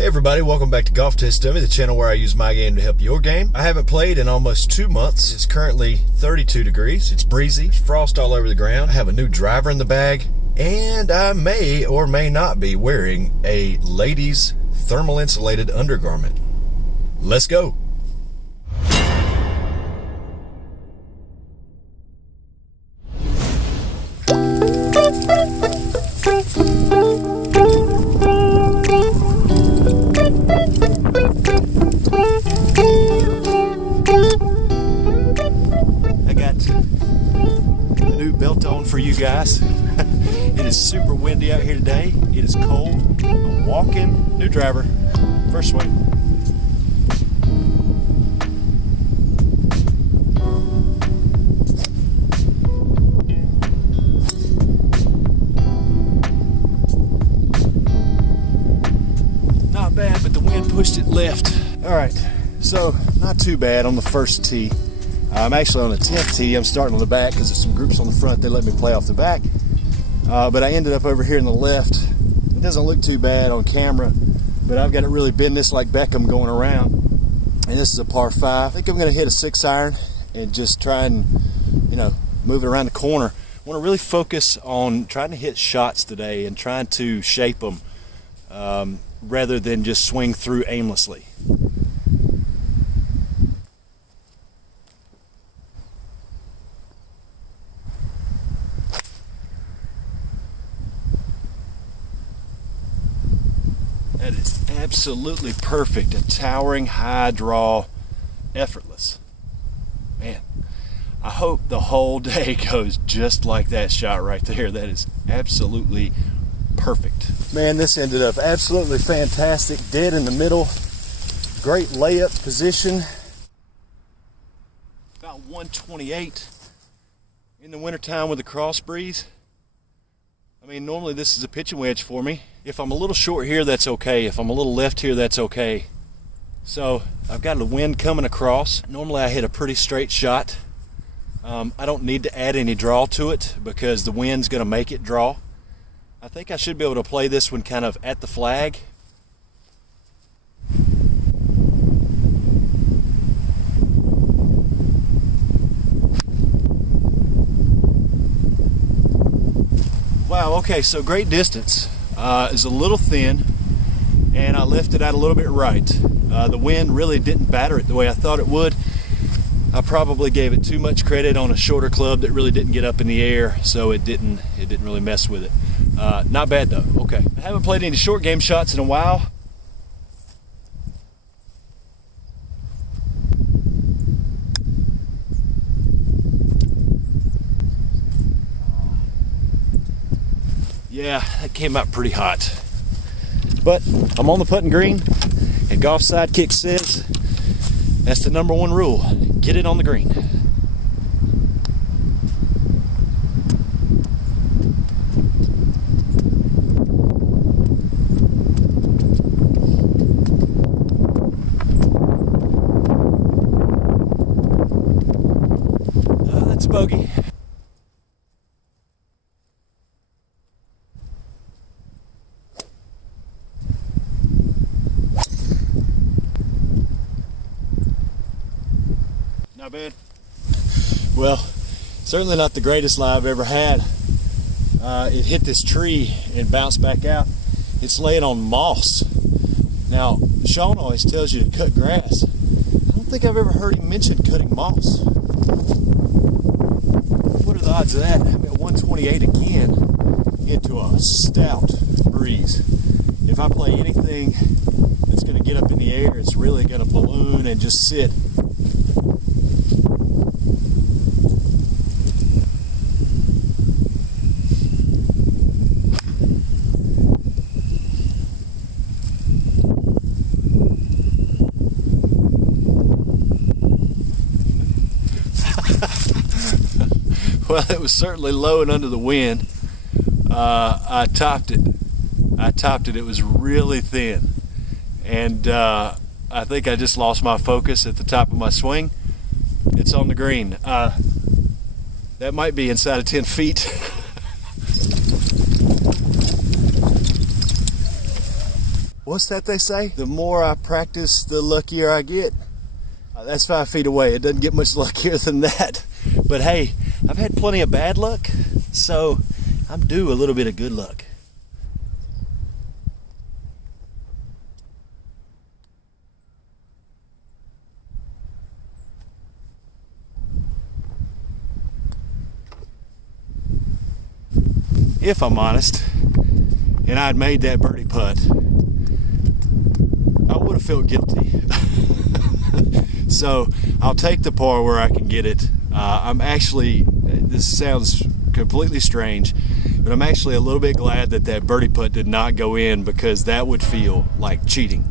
Hey everybody, welcome back to Golf Test Dummy, the channel where I use my game to help your game. I haven't played in almost 2 months. It's currently 32 degrees. It's breezy. There's frost all over the ground. I have a new driver in the bag, and I may or may not be wearing a ladies' thermal insulated undergarment. Let's go. I got a new belt on for you guys. It is super windy out here today. It is cold. I'm walking. New driver. First swing. Not bad, but the wind pushed it left. All right, so not too bad on the first tee. I'm actually on the 10th tee. I'm starting on the back because there's some groups on the front. They let me play off the back. But I ended up over here in the left. It doesn't look too bad on camera, but I've got it really bend this like Beckham going around. And this is a par 5. I think I'm going to hit a 6-iron and just try and, move it around the corner. I want to really focus on trying to hit shots today and trying to shape them rather than just swing through aimlessly. That is absolutely perfect. A towering high draw, effortless. Man, I hope the whole day goes just like that shot right there. That is absolutely perfect. Man, this ended up absolutely fantastic. Dead in the middle. Great layup position. About 128 in the wintertime with a cross breeze. I mean, normally this is a pitching wedge for me. If I'm a little short here, that's okay. If I'm a little left here, that's okay. So I've got the wind coming across. Normally I hit a pretty straight shot. I don't need to add any draw to it because the wind's going to make it draw. I think I should be able to play this one kind of at the flag. Wow, okay, so great distance. Is a little thin, and I left it out a little bit right. The wind really didn't batter it the way I thought it would. I probably gave it too much credit on a shorter club that really didn't get up in the air, so it didn't really mess with it. Not bad though. Okay, I haven't played any short game shots in a while. Yeah, that came out pretty hot. But I'm on the putting green, and Golf Sidekick says that's the #1 rule. Get it on the green. That's bogey. Not bad. Well, certainly not the greatest lie I've ever had. It hit this tree and bounced back out. It's laying on moss. Now, Shawn always tells you to cut grass. I don't think I've ever heard him mention cutting moss. What are the odds of that? I'm at 128 again into a stout breeze. If I play anything that's going to get up in the air, it's really going to balloon and just sit. Well, it was certainly low and under the wind. I topped it. It was really thin. And I think I just lost my focus at the top of my swing. It's on the green. That might be inside of 10 feet. What's that they say? The more I practice, the luckier I get. That's 5 feet away. It doesn't get much luckier than that. But hey, I've had plenty of bad luck, so I'm due a little bit of good luck. If I'm honest, and I'd made that birdie putt, I would have felt guilty. So I'll take the par where I can get it. I'm actually, this sounds completely strange, but I'm actually a little bit glad that that birdie putt did not go in, because that would feel like cheating.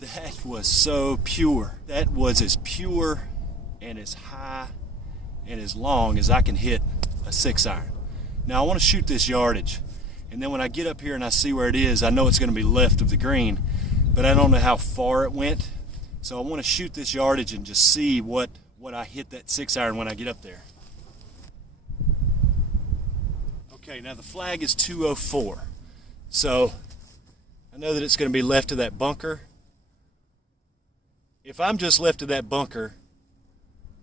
That was so pure. That was as pure and as high and as long as I can hit a 6-iron. Now I want to shoot this yardage, and then when I get up here and I see where it is, I know it's going to be left of the green, but I don't know how far it went. So I want to shoot this yardage and just see what I hit that 6-iron when I get up there. Okay, now the flag is 204. So I know that it's going to be left of that bunker. If I'm just left of that bunker,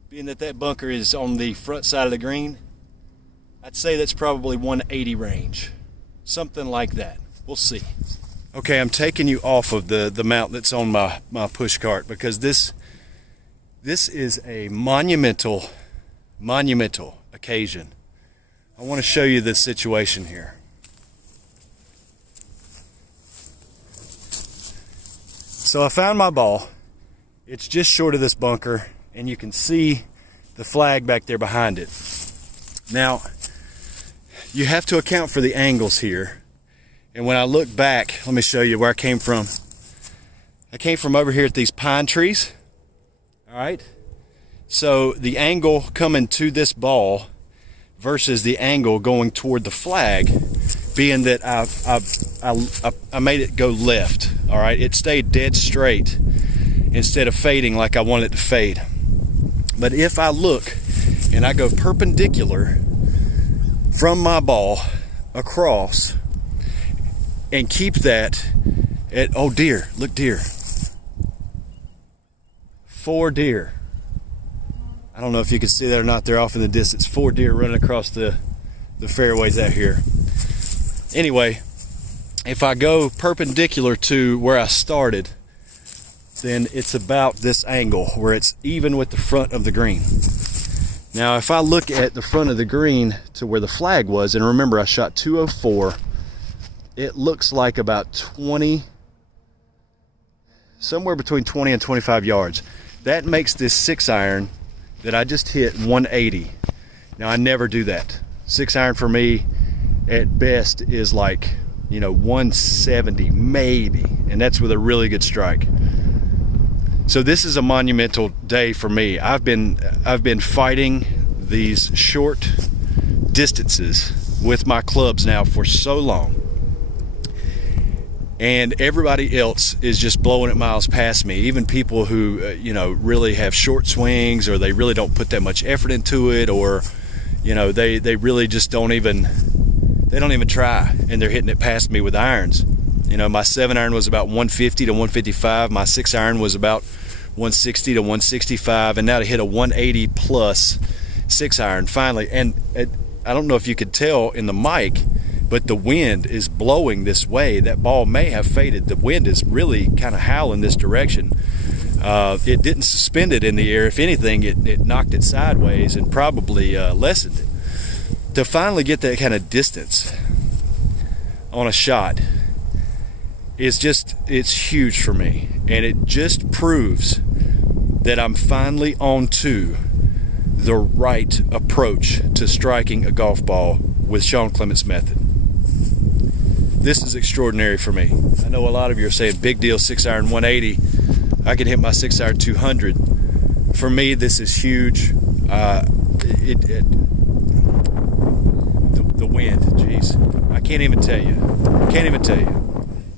being that that bunker is on the front side of the green, I'd say that's probably 180 range. Something like that. We'll see. Okay, I'm taking you off of the mount that's on my push cart, because this is a monumental occasion. I want to show you this situation here. So I found my ball. It's just short of this bunker, and you can see the flag back there behind it. Now, you have to account for the angles here. And when I look back, let me show you where I came from. I came from over here at these pine trees. All right. So the angle coming to this ball versus the angle going toward the flag, being that I made it go left. All right. It stayed dead straight instead of fading like I wanted it to fade. But if I look and I go perpendicular from my ball across and keep that at, oh deer, look deer. 4 deer. I don't know if you can see that or not. They're off in the distance. 4 deer running across the fairways out here. Anyway, if I go perpendicular to where I started, then it's about this angle where it's even with the front of the green. Now, if I look at the front of the green to where the flag was, and remember I shot 204, it looks like about 20, somewhere between 20 and 25 yards. That makes this 6-iron that I just hit 180. Now, I never do that. 6-iron for me at best is like, 170 maybe, and that's with a really good strike. So this is a monumental day for me. I've been fighting these short distances with my clubs now for so long, and everybody else is just blowing it miles past me. Even people who really have short swings, or they really don't put that much effort into it, or they really just don't even try, and they're hitting it past me with irons. My 7-iron was about 150 to 155. My 6-iron was about 160 to 165, and now to hit a 180 plus 6-iron finally. And I don't know if you could tell in the mic, but the wind is blowing this way. That ball may have faded. The wind is really kind of howling this direction. It didn't suspend it in the air. If anything, it knocked it sideways and probably lessened it. To finally get that kind of distance on a shot, it's huge for me, and it just proves that I'm finally on to the right approach to striking a golf ball with Shawn Clement's method. This is extraordinary for me. I know a lot of you are saying, big deal, 6-iron 180. I can hit my 6-iron 200. For me, this is huge. The wind, geez. I can't even tell you.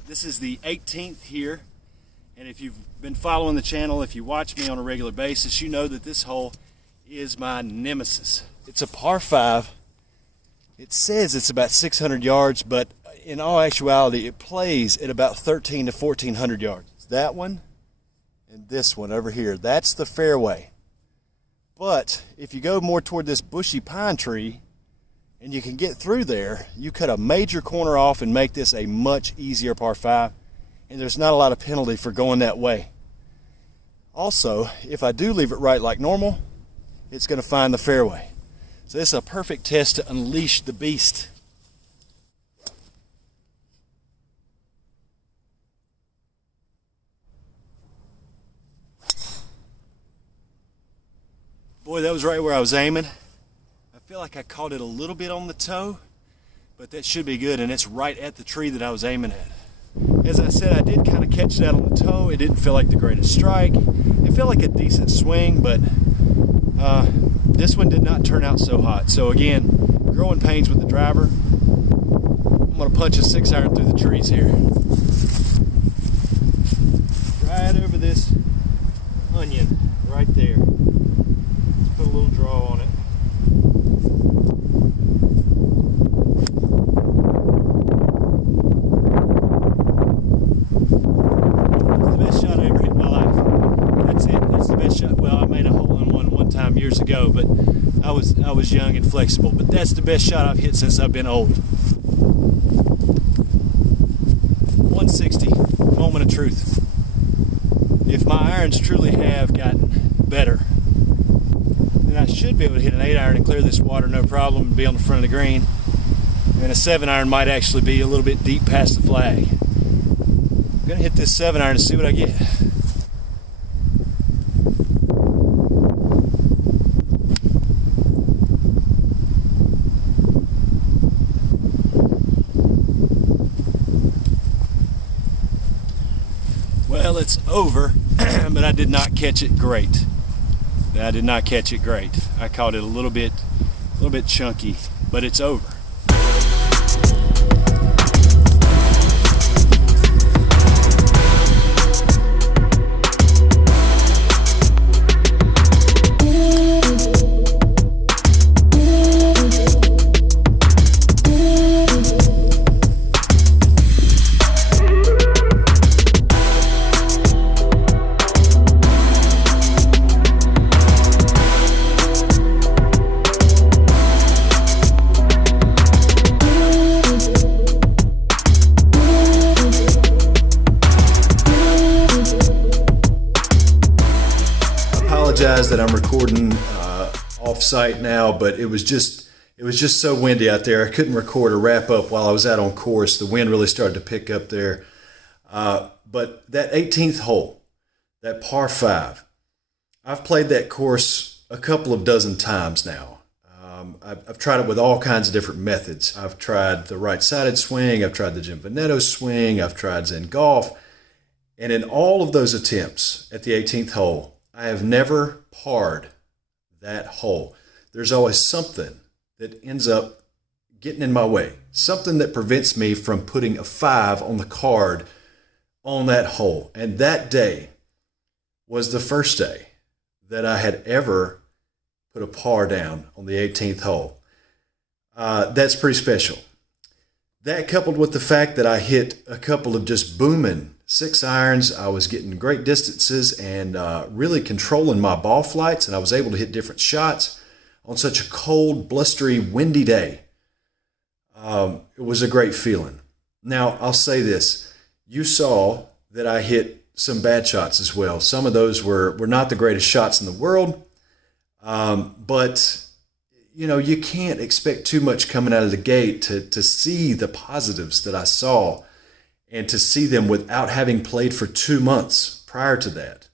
This is the 18th here. And if you've been following the channel, if you watch me on a regular basis, you know that this hole is my nemesis. It's a par 5. It says it's about 600 yards, but in all actuality, it plays at about 13 to 1400 yards. That one and this one over here, that's the fairway. But if you go more toward this bushy pine tree and you can get through there, you cut a major corner off and make this a much easier par 5. And there's not a lot of penalty for going that way. Also, if I do leave it right like normal, it's going to find the fairway. So this is a perfect test to unleash the beast. Boy, that was right where I was aiming. I feel like I caught it a little bit on the toe, but that should be good, and it's right at the tree that I was aiming at. As I said, I did kind of catch that on the toe. It didn't feel like the greatest strike. It felt like a decent swing, but this one did not turn out so hot. So again, growing pains with the driver. I'm going to punch a 6-iron through the trees here. Right over this onion right there. Let's put a little draw on it. Years ago, but I was young and flexible, but that's the best shot I've hit since I've been old. 160, moment of truth. If my irons truly have gotten better, then I should be able to hit an 8-iron and clear this water no problem and be on the front of the green. And a 7-iron might actually be a little bit deep past the flag. I'm gonna hit this 7-iron and see what I get. Well, it's over, but I did not catch it great. I caught it a little bit chunky, but it's over. That I'm recording off-site now, but it was just so windy out there. I couldn't record a wrap up while I was out on course. The wind really started to pick up there. But that 18th hole, that par 5, I've played that course a couple of dozen times now. I've tried it with all kinds of different methods. I've tried the right-sided swing. I've tried the Jim Veneto swing. I've tried Zen Golf. And in all of those attempts at the 18th hole, I have never parred that hole. There's always something that ends up getting in my way, something that prevents me from putting a 5 on the card on that hole. And that day was the first day that I had ever put a par down on the 18th hole. That's pretty special. That coupled with the fact that I hit a couple of just booming 6-irons, I was getting great distances and really controlling my ball flights, and I was able to hit different shots on such a cold, blustery, windy day. It was a great feeling. Now, I'll say this. You saw that I hit some bad shots as well. Some of those were not the greatest shots in the world, but you know, you can't expect too much coming out of the gate to see the positives that I saw and to see them without having played for 2 months prior to that.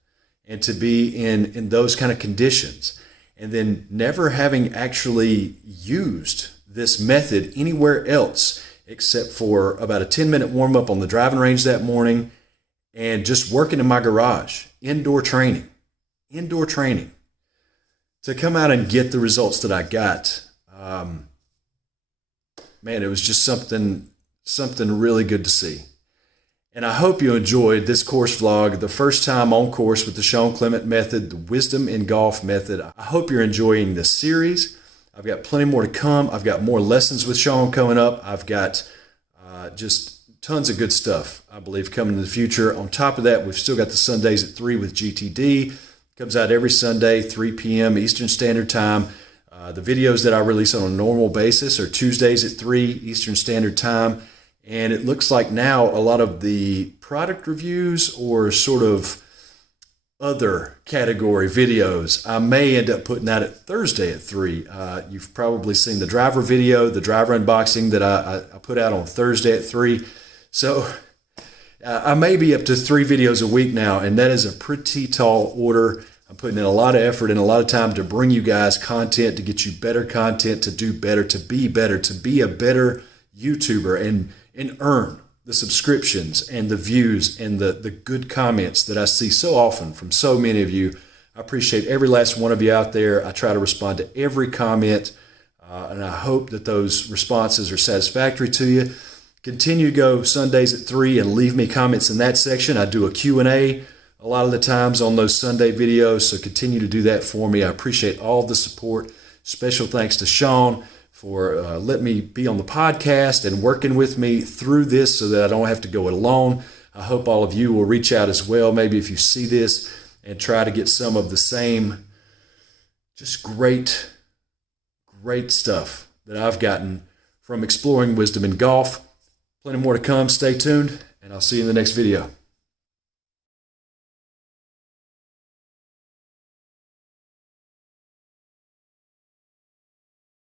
and to be in those kind of conditions, and then never having actually used this method anywhere else except for about a 10-minute warm-up on the driving range that morning and just working in my garage, indoor training, to come out and get the results that I got. Man, it was just something really good to see. And I hope you enjoyed this course vlog, the first time on course with the Shawn Clement method, the Wisdom in Golf method. I hope you're enjoying this series. I've got plenty more to come. I've got more lessons with Shawn coming up. I've got just tons of good stuff, I believe, coming in the future. On top of that, we've still got the Sundays at 3 with GTD. Comes out every Sunday, 3 p.m. Eastern Standard Time. The videos that I release on a normal basis are Tuesdays at 3 Eastern Standard Time. And it looks like now a lot of the product reviews or sort of other category videos, I may end up putting out at Thursday at 3. You've probably seen the driver video, the driver unboxing that I put out on Thursday at 3. So I may be up to 3 videos a week now, and that is a pretty tall order. I'm putting in a lot of effort and a lot of time to bring you guys content, to get you better content, to do better, to be a better YouTuber, and earn the subscriptions and the views and the good comments that I see so often from so many of you. I appreciate every last one of you out there. I try to respond to every comment, and I hope that those responses are satisfactory to you. Continue to go Sundays at 3 and leave me comments in that section. I do a Q&A a lot of the times on those Sunday videos, so continue to do that for me. I appreciate all the support. Special thanks to Shawn for letting me be on the podcast and working with me through this so that I don't have to go it alone. I hope all of you will reach out as well, maybe if you see this, and try to get some of the same just great stuff that I've gotten from exploring wisdom in golf. Plenty more to come. Stay tuned, and I'll see you in the next video.